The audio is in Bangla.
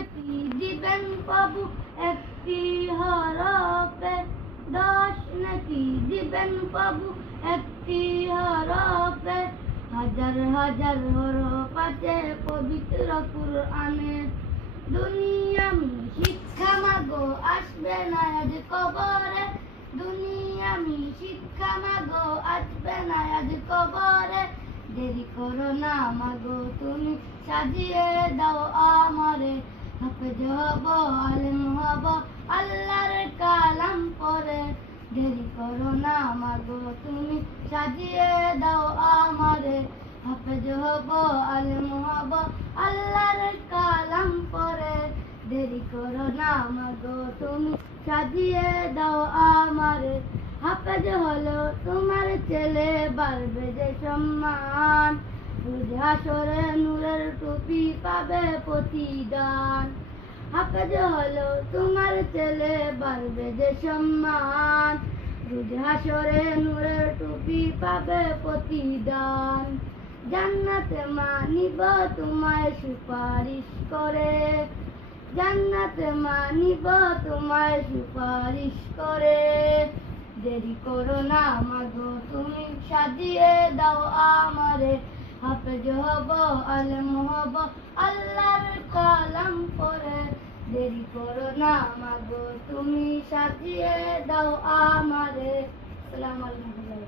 নাকি দিবেন প্রভু একটি হরফে, 10 নাকি দিবেন প্রভু একটি হরফে। হাজার হাজার হরফ আছে পবিত্র কুরআনে। দুনিয়ামি শিক্ষা মাগো আসবে না আজ কবরে, দুনিয়ামি শিক্ষা মাগো আসবে না আজ কবরে। দেরি করো না মাগো তুমি সাজিয়ে দাও আমারে, হাফেজ হব আলেম হব আল্লাহর কালাম পড়ে। দেরি করো না মাগো তুমি সাজিয়ে দাও আমারে, হাফেজ হব আলেম হব আল্লাহর কালাম পড়ে। দেরি করো না মাগো তুমি সাজিয়ে দাও আমারে, হাফেজ হলো তোমার ছেলে বাড়বে যে সম্মান। রোজ হাসরে নূরের টুপি পাবে প্রতিদান। হাফেজ হলো তোমার ছেলে বাড়বে যে সম্মান। রোজ হাসরে নূরের টুপি পাবে প্রতিদান। জান্নাতে মা নিব তোমায় সুপারিশ করে, জান্নাতে মা নিব তোমায় সুপারিশ করে। দেরি করো না মাগো তুমি সাজিয়ে দাও আমারে, হাফেজ হব আলেম হব আল্লাহর কালাম পড়ে। দেরি করো না মাগো তুমি সাজিয়ে দাও আমারে। আসসালামু আলাইকুম।